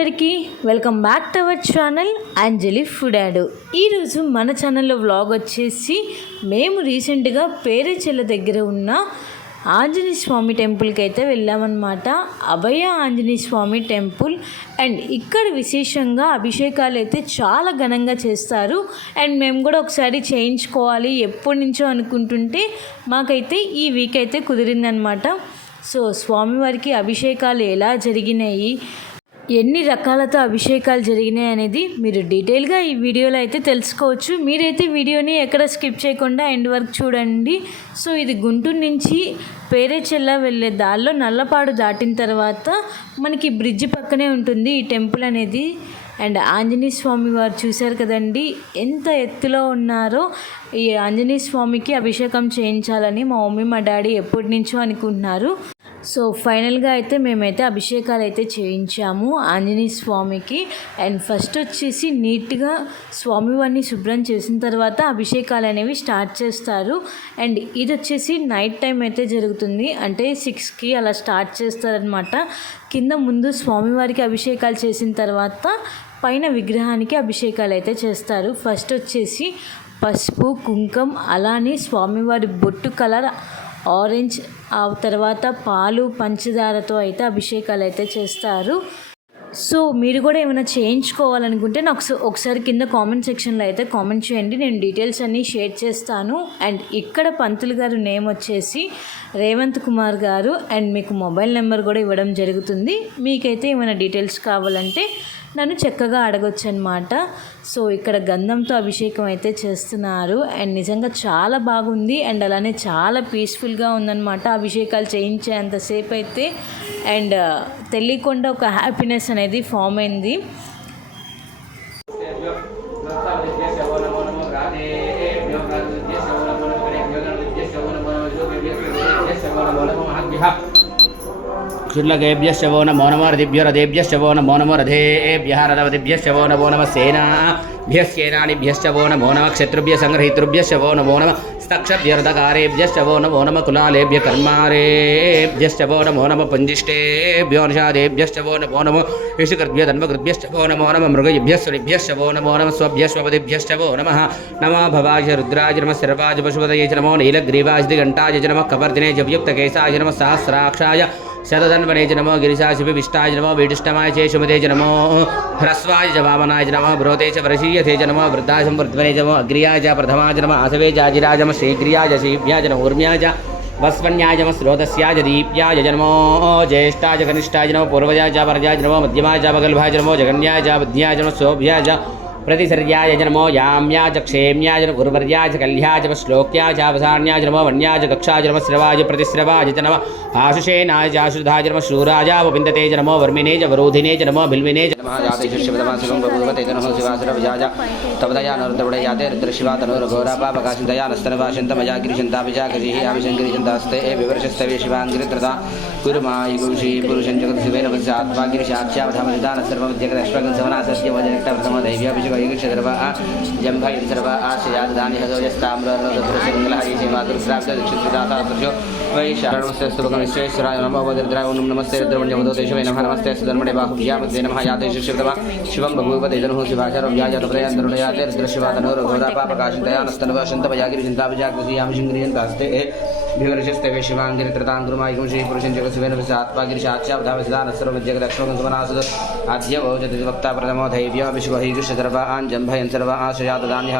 అందరికీ welcome back to our channel Anjali food ad. ఈరోజు మన ఛానల్లో వ్లాగ్ వచ్చేసి మేము రీసెంట్గా పేరేచెల్ల దగ్గర ఉన్న ఆంజనేయ స్వామి టెంపుల్కి అయితే వెళ్ళామన్నమాట. అభయ ఆంజనేయ స్వామి టెంపుల్ అండ్ ఇక్కడ విశేషంగా అభిషేకాలు అయితే చాలా ఘనంగా చేస్తారు. అండ్ మేము కూడా ఒకసారి చేయించుకోవాలి ఎప్పటి నుంచో అనుకుంటుంటే మాకైతే ఈ వీక్ అయితే కుదిరిందనమాట సో స్వామివారికి అభిషేకాలు ఎలా జరిగినాయి? ఎన్ని రకాలతో అభిషేకాలు జరిగినాయి అనేది మీరు డీటెయిల్గా ఈ వీడియోలో అయితే తెలుసుకోవచ్చు. మీరైతే వీడియోని ఎక్కడ స్కిప్ చేయకుండా ఎండ్ వరకు చూడండి. సో ఇది గుంటూరు నుంచి పేరేచెల్ల వెళ్ళే దారిలో నల్లపాడు దాటిన తర్వాత మనకి బ్రిడ్జ్ పక్కనే ఉంటుంది ఈ టెంపుల్ అనేది. అండ్ ఆంజనేయ స్వామి వారు చూశారు కదండి ఎంత ఎత్తులో ఉన్నారో ఈ ఆంజనేయ స్వామికి అభిషేకం చేయించాలని మా మమ్మీ మా డాడీ ఎప్పటి నుంచో అనుకుంటున్నారు. సో ఫైనల్గా అయితే మేమైతే అభిషేకాలు అయితే చేయించాము ఆంజనేయ స్వామికి. అండ్ ఫస్ట్ వచ్చేసి నీట్గా స్వామివారిని శుభ్రం చేసిన తర్వాత అభిషేకాలు అనేవి స్టార్ట్ చేస్తారు. అండ్ ఇది వచ్చేసి నైట్ టైం అయితే జరుగుతుంది. అంటే సిక్స్కి అలా స్టార్ట్ చేస్తారనమాట కింద ముందు స్వామివారికి అభిషేకాలు చేసిన తర్వాత పైన విగ్రహానికి అభిషేకాలు అయితే చేస్తారు. ఫస్ట్ వచ్చేసి పసుపు కుంకం అలానే స్వామివారి బొట్టు కలర్ ఆరెంజ్ ఆ తర్వాత పాలు పంచదారతో అయితే అభిషేకాలు అయితే చేస్తారు. సో మీరు కూడా ఏమైనా చేయించుకోవాలనుకుంటే నాకు ఒకసారి కింద కామెంట్ సెక్షన్లో అయితే కామెంట్ చేయండి. నేను డీటెయిల్స్ అన్నీ షేర్ చేస్తాను. అండ్ ఇక్కడ పంతులు గారు నేమ్ వచ్చేసి రేవంత్ కుమార్ గారు. అండ్ మీకు మొబైల్ నెంబర్ కూడా ఇవ్వడం జరుగుతుంది. మీకైతే ఏమైనా డీటెయిల్స్ కావాలంటే నన్ను చక్కగా అడగొచ్చు అనమాట సో ఇక్కడ గంధంతో అభిషేకం అయితే చేస్తున్నారు. అండ్ నిజంగా చాలా బాగుంది. అండ్ అలానే చాలా పీస్ఫుల్గా ఉందన్నమాట అభిషేకాలు చేయించేంతసేపు అయితే అండ్ తెలియకుండా ఒక హ్యాపీనెస్ అనేది ఫామ్ అయింది. క్షుల్లకేభ్య శవో నమో నమ రథిభ్యో రథేభ్య శవో నమో నమ రథేభ్య రథవతిభ్య శవో నమో నమ సేనాభ్య సేనానిభ్య శవో నమో నమ క్షత్రుభ్య సంగ్రహీతృభ్య శవో నమో నమ హస్తక్షభ్యర్థకారేభ్యశ్చవో నమో నమ కులాలేభ్య కర్మారేభ్యశ్చవో నమో నమ పుంజిష్టేభ్యోనిషాదేభ్యశ్చవో నమో నమో యశుకృభ్య ధన్మకృభ్యశ్చవో నమో నమ మృగయుభ్యస్వరిభ్యశ్చవో నమో నమ స్వభ్యశ్వపతిభ్యశ్చవో నమ నమ భవాజ రుద్రాజ నమ శర్వాజ పశుపతయే నమో నీలగ్రీవాజ ఘంటాజ నమ కవర్దినే జవ్యుక్త కేశాయ నమ సహస్రాక్షాయ शतधन्वने च नमो गिरिशाशिभिष्टाय च नमो वीडिष्टमाय च सुमते च नमो ह्रस्वाय च वामनाय च नमः च नमः वृद्धाय संवर्धने च नमो अग्र्याय च प्रथमाय च नमः आसवे च नमः शीघ्रियाय च शीभ्याय च नमः ऊर्म्याय च वस्वन्याय नमः स्रोतस्याय दीप्याय च नमो ज्येष्ठाय कनिष्ठाय नमो पूर्वजाय च परजाय च प्रतिसर्याय नमो याम्या च क्षेम्या च गुरुवर्या च कल्या च श्लोक्या चावसान्या च नमो वन्या च कक्षा च नमस्रवाय प्रतिस्रवाय च नम। आशुषेनाय चाशुधा च नमः शूराजा वपिन्दते च नमो वर्मिणे च वरोधिने च नमो भिल्मिने च नमः। जातिशिवदमासिकं भगवते च नमः। शिवासरवजाज तपदया नरुद्रवडयाते रुद्रशिवातनुरघोरापापकाशिन्तया नस्तनभाषन्तमया गिरिशन्ताभिजा गजिः आविशङ्गिरिशन्तास्ते ए विवर्षस्तवे शिवाङ्गिरित्रता। कुरुमायि गुरुषि पुरुषं जगत्सिवेन वत्सात्मा गिरिशाच्यावधामजिदानसर्वविद्यगदश्वगं सवनासस्य वजनक्तप्रथमदैव्याभिष వైగుషధర్వ ఆ జంభయుధర్వ ఆశయాదానిహో యస్తామ్రృశ్రాబ్దక్షిదాసృశో వైశారణమస్తే స్థుపకం విశ్వేశ్వరాయ నమో భద్రాయ ఓం నమస్తే రుద్రమణ్యవదో దేశవై నమ నమస్తే సుధర్మణే బాహుభ్యామద్వే నమ యాదేశు శివతమ శివం బహూపతి జనుహు శివాచారం వ్యాజతృణయాతే రుద్రశివాతనోరు గోదాపాపకాశితయానస్తనుభాషంతమయాగిరి చింతాభిజాగృతి యామశింగ్రియన్ దాస్తే भिवरशस्तवेशिवाङ्गिरित्रताङ्गुरुमायिकं श्रीपुरुषं जगत्सिवेन सात्पागिरिशाच्यावधावसिदानस्सर्वजगदक्षोकसुमनासुद अध्यवोजतिवक्ता प्रथमो धैव्यमभिशुभैजुषसर्वाञ्जम्भयं सर्व आशयाददान्यः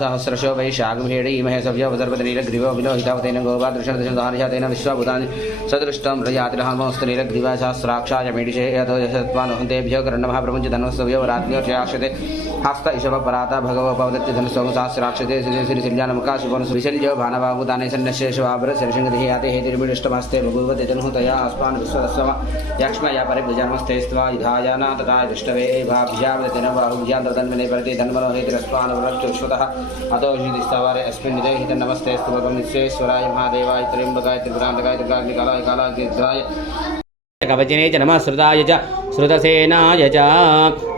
सहस्रशो वै शागुभेडीमहे सव्यवसर्पतनीलग्रीवो विलोहितावतेन गोपादृशदशदानिशातेन विश्वभूतानि सदृष्टं प्रजातिरहमोस्तनीलग्रीवाशास्त्राक्षायमीडिशे यथो यशत्वानुहन्तेभ्यो कर्णमः प्रमुञ्च धनुस्तव्यो राज्ञो हस्त ृते सिजनमका सुवनसुविशल्यो भानवागुदाने नमस्ते महादेवाय त्र्यम्बकाय त्रिपुरान्तकाय त्रिकाग्निकालाय कवचने च। श्रुतसेनाय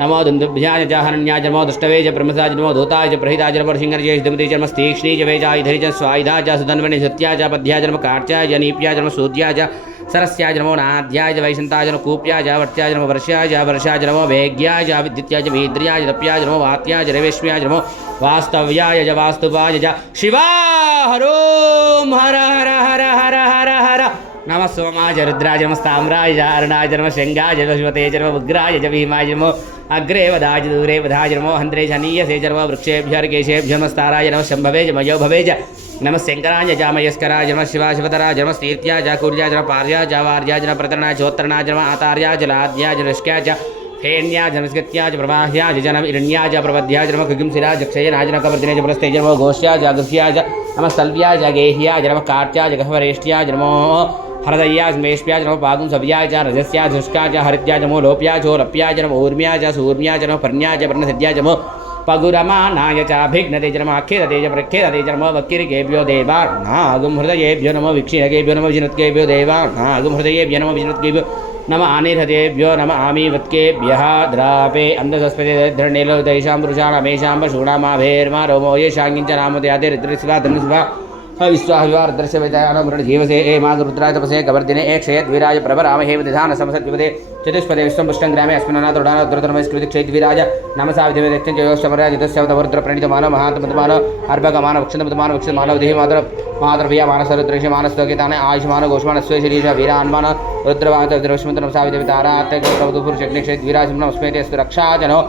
नमो दुन्दुभ्याय च हरण्याय नमो दुष्टवे च प्रमसाय नमो धूताय च प्रहिताय च नमो सिंहर्जय धुमते च नमः तीक्ष्णी च वेजाय धरि च स्वायुधा च सुधन्वनि सत्याय च पद्याय च नमः कार्त्याय च नीप्याय च नमः सूर्याय च सरस्याय नमो नाद्याय च वैशन्ताय नमो कूप्याय वर्त्याय नमो वर्ष्याय वर्षाय नमो वेग्याय विद्युत्याय वीद्र्याय तप्याय नमो वात्याय रवेश्म्याय नमो वास्तव्याय च वास्तुपाय च शिवा हर हर हर हर हर नम सोमाय रुद्राय नमस्ताम्राय अरुणाय नम शंगाज शिवते जन्म उग्राज च भीमाय नमो अग्रे वधाय दूरे वधाज नमो हंद्रे जनीय से जन्म वृक्षेभ्यर्केशेभ्य नमस्ताराय नमः शम्भवे च मयो भवे च नमः शङ्कराय जन्म शिवा शिवतरा जन्म कीर्त्या च कुर्या जन पार्या जा वार्या जन प्रतरणा चोत्तरणा जन आतार्या जलाद्या लाद्या च निष्क्या च हेण्या जनस्कृत्या च प्रवाह्या च इण्या इरण्या च प्रबध्या जन्म खिगुंसिरा च क्षयना जन कवर्जने च पुरस्ते जनमो घोष्या च अगस्या च नमः सल्व्या च गेह्या जनमः काट्या च गह्वरेष्ट्या हृदयाज मेष्प्याज नम पादुं सव्याज रजस्याज शुष्काज हरिद्याजमो लोप्याजो रप्याज नम ऊर्म्याज सूर्म्याज नम पर्याज वर्ण पर्णसद्याजमो पगुरमानाय चाभिघ्नतेजनमाख्येदतेजप्रख्येदतेजनमो वक्किरिकेभ्यो देवार्णागुं हृदयेभ्यो नमो विक्षीणकेभ्यो नमो विजनत्केभ्यो देवार्णागुं हृदयेभ्यो नमो विजनत्केभ्यो नम आनिहृतेभ्यो नम आमीवत्केभ्यः, द्रापे अन्धसस्पतिधृणीलो तेषां पुरुषाणामेषां पशूणामाभेर्मा रोमो ये येषाङ्गिञ्च नामदयातिरित्रिस्वा धनुस्वा धनुशिवा विश्वाभिवार्दर्शविदयानमृणजीवसे ए मागरुद्राय तपसे कवर्दिने ए क्षयद्विराज प्रभरामहे विधान समसद्विपदे चतुष्पदे विश्वं पुष्टं ग्रामे अस्मिन्नाथोडानोद्धरतनमस्कृति क्षयद्विराज नमसा विधिवेदत्यञ्जयोष्टमर्याजितस्यवतवर्द्र प्रणीतमान महान्तमतमान अर्भकमान वक्षन्तमतमान वक्षमान उदिः मातर मातृप्रिया मानसरुद्रक्ष मानस्तोकितान आयुष्मान घोषमान स्वशरीर वीरान्मान रुद्रवान्त द्रवश्मन्त नमसा विधिवितारात्यग्निक्षयद्विराजं नमस्मेते अस्तु रक्षाजनो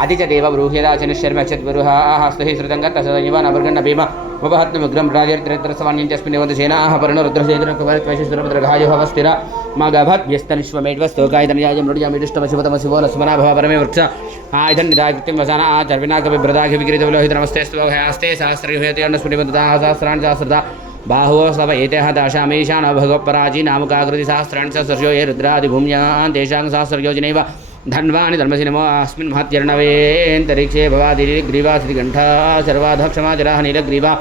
అతిచదేవ బ్రూహ్యదాచనిశ్చర్మ చద్గురు ఆహాస్తు హి శృతంగా తసదైవ నవర్గణ భీమ ఉపహత్న విగ్రహం రాజరిత్రస్వాన్యం చేసుకునే వంద సేనాహ పరుణ రుద్రసేంద్ర కుమారత్వశిశ్వరభద్రగాయుహవస్థిర మా గభద్వ్యస్తనిష్వమేడ్వస్తోకాయుధనయాజం మృడియామిడిష్టమ శివతమ శివో లక్ష్మణాభవ పరమే వృక్ష ఆయుధం నిదాకృత్యం వసాన ఆ చర్వినాకపి బ్రదాకి విగ్రీతం లోహిత నమస్తే స్తోహయాస్తే సహస్రయుహేతయన్న స్ఫుటిబంధుతా సహస్రాన్ని సహస్రదా బాహువో సవ ఏతేహ దశామీశానో భగవపరాజీ నామకాకృతి సహస్రాన్ని సహస్రయో ఏ రుద్రాది భూమ్యా తేషాం సహస్రయోజనైవ ధన్వాని ధర్మసినమో అస్మిన్ మహత్యర్ణవేంతరిక్షే భవాదిగ్రీవా స్థితికంఠా సర్వాధక్షమాచరా నీలగ్రీవా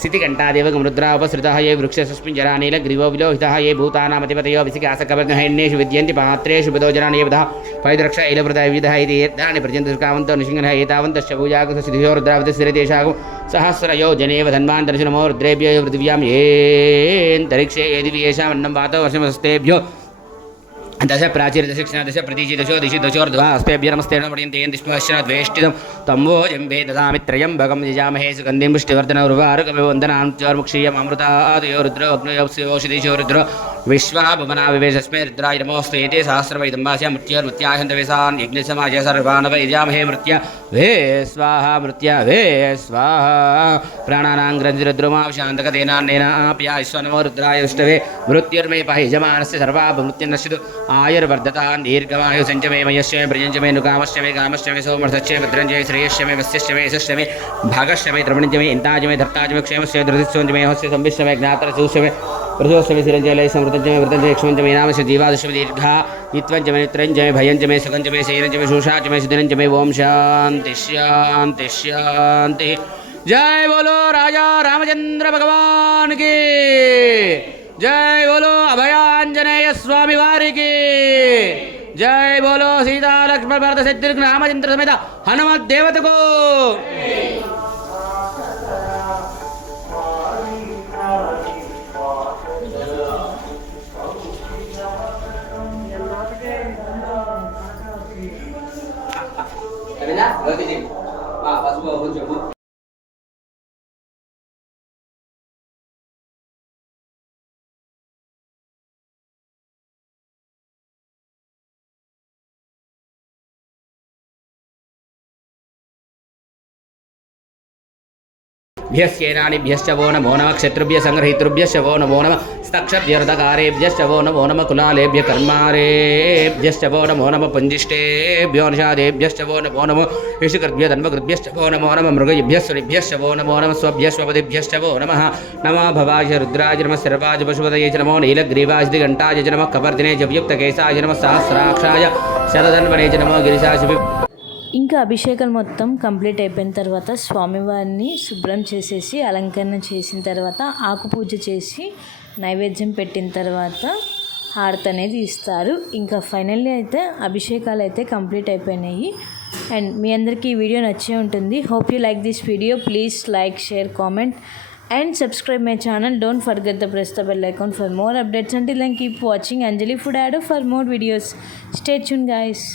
స్థితికంఠాదేవగం రుద్రాపసృత ఏ వృక్షస్మిన్ జరా నీలగ్రీవో విలోహిత ఏ భూతానామతిపతయో విసికాసకవర్ణహేణ్యేషు విద్యంతి పాత్రేషు బుధో జనాన్ని ఏ నియబుధ పైదృక్ష ఇలవృత వివిధ ఇది ఏర్ధాని పర్యంతకావంతో నిసింగన ఏతావంతశ్చ భూజాగత శిధియో రుద్రావతి స్థిరదేశాగు సహస్రయో జనేవ ధన్వాన్ దర్శనమో రుద్రేభ్యో పృథివ్యాం ఏంతరిక్షే ఏది వేషామన్నం ఏషామన్నం వాతో వర్షమస్తేభ్యో దశ ప్రాచీర దశక్షిణ దశ ప్రతీచి దశో దిశి దశోర్ధ్వా అస్మేభ్య నమస్తే నమడియంతేయం దిష్మశ్చిన ద్వేష్టితం తంబో జంబే దదామి త్రయం భగం యజామహే సుగంధిం పుష్టివర్ధన ఉర్వారుకమివందనాంచోర్ముక్షీయం అమృతాదయో రుద్రో అగ్నయోషిషో రుద్రో విశ్వాభువనా వివేశస్మే రుద్రాయ నమోస్తు ఏతే సహస్రవైదం భాష మృత్యో మృత్యాహంతవేశాన్ యజ్ఞసమాజ సర్వానవ యజామహే మృత్య వే స్వాహ మృత్య వే స్వాహ ప్రాణానాం గ్రంథిరుద్రుమా శాంతకదేనా నేనా ఆప్యా రుద్రాయ విష్ణవే మృత్యుర్మే పహి యజమానస్య సర్వాభ మృత్యున్నశ్యదు आयुर्वर्धतान् दीर्घमायु सञ्चमे मयश्च मे प्रियञ्च मे नुकामश्च मे कामश्च मे सौमर्थश्च मे भद्रञ्च मे श्रेयश्च मे वस्यश्च मे यशश्च मे भागश्च मे द्रवणञ्च मे इन्ताज मे धर्ताज मे क्षेमस्य धृतिश्च मे हस्य संविश्च मे ज्ञातरसूश्च मे प्रसोश्च मे सिरञ्च लय समृतञ्च मे वृतञ्च यक्ष्मञ्च मे नामस्य जीवादश्च मे दीर्घा मे मे मे मे शयनञ्च मे शोषाच मे मे ओम शान्ति शान्ति शान्ति। जय बोलो राजा रामचंद्र भगवान की। జై బోలో అభయాంజనేయ స్వామి వారికి. జై బోలో సీతాలక్ష్మణ భరత శక్తి రామచంద్ర సమేత హనుమత్ దేవతకు. పసుపు కొంచెం भ्यस्येनानिभ्यश्च वो नमो नमः, क्षत्रुभ्य सङ्ग्रहीतृभ्यश्च वो नमो नमः स्तक्षभ्यर्धकारेभ्यश्च वो नमो नमः, कुलालेभ्य कर्मारेभ्यश्च वो नमो नमः पुञ्जिष्टेभ्यो निषादेभ्यश्च वो नमो नमः ऋषिकृभ्य धन्वकृभ्यश्च वो नमो नमः मृगयभ्यस्वरिभ्यश्च वो नमो नमः स्वभ्यस्वपदिभ्यश्च वो नमः। नमः भवाज रुद्राज नमः सर्वाज पशुपतये च नमो, नीलग्रीवाय घण्टाय च नमः कपर्दिने च व्युक्तकेशाय नमः, सहस्राक्षाय शतधन्वने च नमो गिरिशाशि ఇంకా అభిషేకం మొత్తం కంప్లీట్ అయిపోయిన తర్వాత స్వామివారిని శుభ్రం చేసేసి అలంకరణ చేసిన తర్వాత ఆకు పూజ చేసి నైవేద్యం పెట్టిన తర్వాత హారతి అనేది ఇస్తారు. ఇంకా ఫైనల్లీ అయితే అభిషేకాలు అయితే కంప్లీట్ అయిపోయినాయి. అండ్ మీ అందరికీ ఈ వీడియో నచ్చే ఉంటుంది. Hope you like this video. Please like share comment. And subscribe my channel. Don't forget the press the bell icon for more updates. అంటే then keep watching. Anjali food ad for more videos. Stay tuned guys